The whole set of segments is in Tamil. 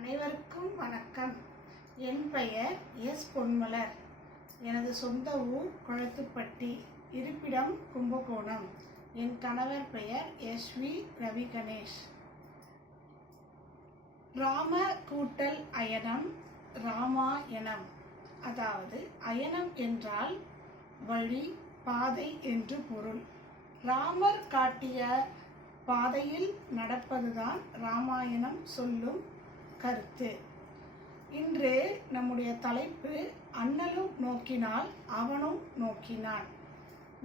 அனைவருக்கும் வணக்கம். என் பெயர் எஸ் பொன்மலர். எனது சொந்த ஊர் கொளத்துப்பட்டி, இருப்பிடம் கும்பகோணம். என் கணவர் பெயர் எஸ்வி ரவி கணேஷ். ராம கூட்டல் அயனம் ராமாயணம். அதாவது அயனம் என்றால் வழி, பாதை என்று பொருள். ராமர் காட்டிய பாதையில் நடப்பதுதான் ராமாயணம் சொல்லும் கருத்து. இன்று நம்முடைய தலைப்பு அண்ணலும் நோக்கினால் அவனும் நோக்கினான்.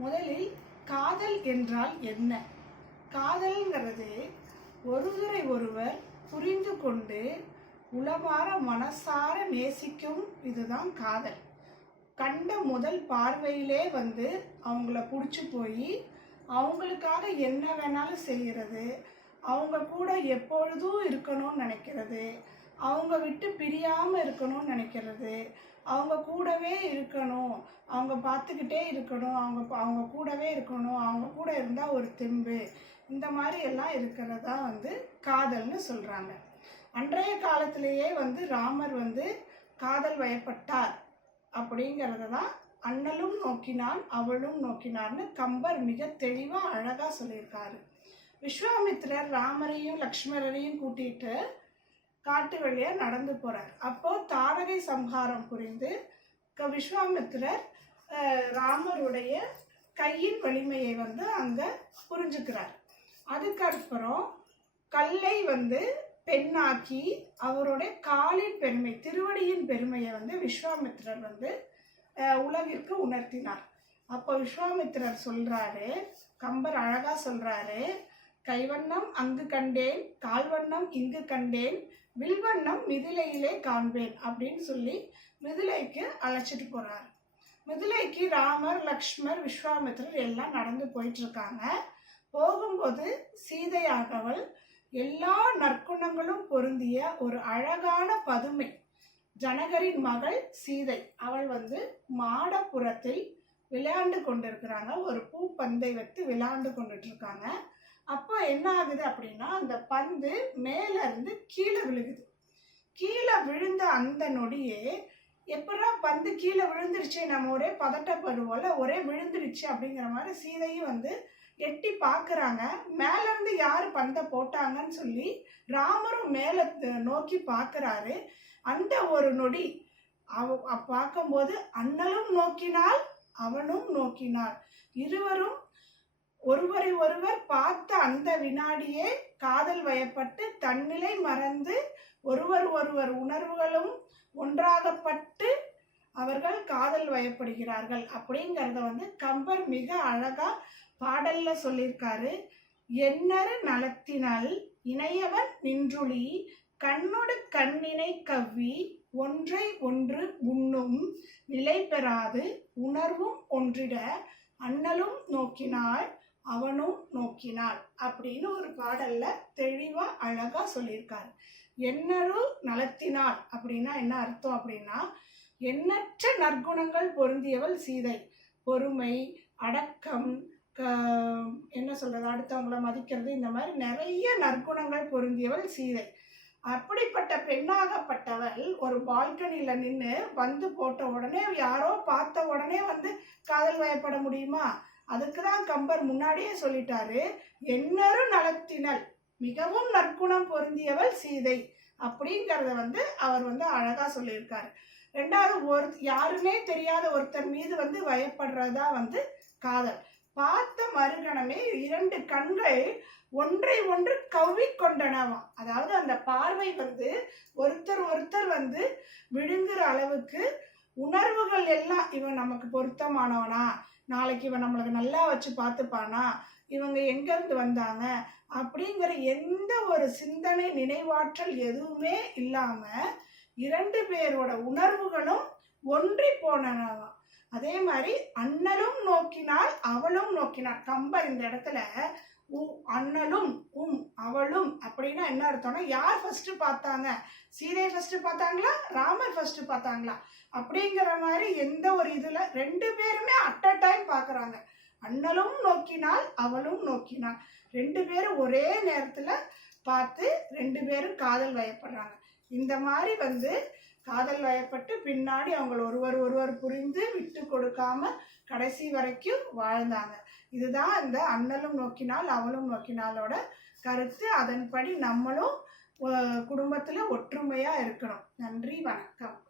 முதலில் காதல் என்றால் என்ன? காதல்ங்கிறது ஒருவரை ஒருவர் புரிந்து கொண்டு உளமாற மனசார நேசிக்கும் இதுதான் காதல். கண்ட முதல் பார்வையிலே அவங்கள பிடிச்சி போய் அவங்களுக்காக என்ன வேணாலும் செய்கிறது, அவங்க கூட எப்பொழுதும் இருக்கணும்னு நினைக்கிறது, அவங்க விட்டு பிரியாமல் இருக்கணும்னு நினைக்கிறது, அவங்க கூடவே இருக்கணும், அவங்க பார்த்துக்கிட்டே இருக்கணும், அவங்க கூடவே இருக்கணும், அவங்க கூட இருந்தால் ஒரு தெம்பு, இந்த மாதிரி எல்லாம் இருக்கிறதா காதல்னு சொல்கிறாங்க. அன்றைய காலத்திலேயே ராமர் காதல் வயப்பட்டார் அப்படிங்கிறத தான் அண்ணலும் நோக்கினான் அவளும் நோக்கினார்னு கம்பர் மிக தெளிவாக அழகாக சொல்லியிருக்காரு. விஸ்வாமித்திரர் ராமரையும் லக்ஷ்மணரையும் கூட்டிட்டு காட்டு வழியா நடந்து போறார். அப்போ தாரகை சம்ஹாரம் புரிந்து விஸ்வாமித்திரர் ராமருடைய கையின் வலிமையை அங்க புரிஞ்சுக்கிறார். அதுக்கப்புறம் கல்லை பெண்ணாக்கி அவருடைய காலின் பெருமை, திருவடியின் பெருமையை விஸ்வாமித்திரர் உலகிற்கு உணர்த்தினார். அப்போ விஸ்வாமித்திரர் சொல்றாரு, கம்பர் அழகா சொல்றாரு, கைவண்ணம் அங்கு கண்டேன், கால்வண்ணம் இங்கு கண்டேன், வில்வண்ணம் மிதிலையிலே காண்பேன் அப்படின்னு சொல்லி மிதிலைக்கு அழைச்சிட்டு போறாரு. மிதிலைக்கு ராமர், லக்ஷ்மர், விஸ்வாமித்திரர் எல்லாம் நடந்து போயிட்டு இருக்காங்க. போகும்போது சீதையாகவள் எல்லா நற்குணங்களும் பொருந்திய ஒரு அழகான பதுமை, ஜனகரின் மகள் சீதை, அவள் மாடப்புறத்தில் விளையாண்டு கொண்டிருக்கிறாங்க. ஒரு பூ பந்தை வைத்து விளையாண்டு கொண்டுட்டு இருக்காங்க. அப்போ என்ன ஆகுது அப்படின்னா, அந்த பந்து மேல இருந்து கீழே விழுகுது. கீழே விழுந்த அந்த நொடியே, எப்படா பந்து கீழே விழுந்துருச்சு, நம்ம ஒரே பதட்டப்படுவோம்ல, ஒரே விழுந்துருச்சு அப்படிங்கிற மாதிரி சீதையும் எட்டி பார்க்குறாங்க. மேலேருந்து யார் பந்தை போட்டாங்கன்னு சொல்லி ராமரும் மேலே நோக்கி பார்க்குறாரு. அந்த ஒரு நொடி பார்க்கும்போது அண்ணலும் நோக்கினாள் அவனும் நோக்கினாள். இருவரும் ஒருவரை ஒருவர் பார்த்த அந்த வினாடியே காதல் வயப்பட்டு தன்னிலை மறந்து ஒருவர் உணர்வுகளும் ஒன்றாகப்பட்டு அவர்கள் காதல் வயப்படுகிறார்கள் அப்படிங்கிறத கம்பர் மிக அழகா பாடல்ல சொல்லியிருக்காரு. எண்ணறு நலத்தினல் இணையவன் நின்றுளி கண்ணொடு கண்ணினை கவ்வி ஒன்றை ஒன்று உண்ணும் நிலை பெறாது உணர்வும் ஒன்றிட அண்ணலும் நோக்கினாள் அவனும் நோக்கினாள் அப்படின்னு ஒரு பாடல்ல தெளிவா அழகா சொல்லியிருக்காரு. எண்ணறு நலத்தினாள் அப்படின்னா என்ன அர்த்தம் அப்படின்னா, எண்ணற்ற நற்குணங்கள் பொருந்தியவள் சீதை. பொறுமை, அடக்கம், என்ன சொல்றது, அடுத்தவங்களை மதிக்கிறது, இந்த மாதிரி நிறைய நற்குணங்கள் பொருந்தியவள் சீதை. அப்படிப்பட்ட பெண்ணாகப்பட்டவள் ஒரு பால்கனியில நின்று போட்ட உடனே, யாரோ பார்த்த உடனே காதல் வயப்பட முடியுமா? அதுக்குதான் கம்பர் முன்னாடியே சொல்லிட்டாரு, எண்ணறு நலத்தினல் மிகவும் நற்குணம் பொருந்தியவள் சீதை அப்படிங்கிறத அவர் அழகா சொல்லியிருக்காரு. ரெண்டாவது, யாருமே தெரியாத ஒருத்தர் மீது வயப்படுறதா காதல். பார்த்த மறுகணமே இரண்டு கண்கள் ஒன்றை ஒன்று கவ்வி கொண்டனவாம். அதாவது அந்த பார்வை ஒருத்தர் விழுங்குற அளவுக்கு உணர்வுகள் எல்லாம், இவன் நமக்கு பொருத்தமானவனா, நாளைக்கு இவன் நம்மளுக்கு நல்லா வச்சு பார்த்துப்பானா, இவங்க எங்கிருந்து வந்தாங்க அப்படிங்கிற எந்த ஒரு சிந்தனை, நினைவாற்றல் எதுவுமே இல்லாம இரண்டு பேரோட உணர்வுகளும் ஒன்றி போனனவாம். அதே மாதிரி அண்ணலும் நோக்கினாள் அவளும் நோக்கினாள். கம்பர் இந்த இடத்துல அண்ணலும் அவளும் அப்படின்னா என்ன அர்த்தம்னா, யார் ஃபர்ஸ்ட் பார்த்தாங்க? சீதை ஃபர்ஸ்ட் பார்த்தாங்களா, ராமர் ஃபர்ஸ்ட் பார்த்தாங்களா அப்படிங்கிற மாதிரி எந்த ஒரு இதுல ரெண்டு பேருமே அட் அ டைம் பார்க்கறாங்க. அண்ணலும் நோக்கினாள் அவளும் நோக்கினாள். ரெண்டு பேரும் ஒரே நேரத்துல பார்த்து ரெண்டு பேரும் காதல் வயப்படுறாங்க. இந்த மாதிரி காதல் வயப்பட்டு பின்னாடி அவங்க ஒருவர் புரிந்து விட்டு கொடுக்காம கடைசி வரைக்கும் வாழ்ந்தாங்க. இதுதான் இந்த அண்ணலும் நோக்கினால் அவளும் நோக்கினாலோட கருத்து. அதன்படி நம்மளும் குடும்பத்தில் ஒற்றுமையாக இருக்கணும். நன்றி, வணக்கம்.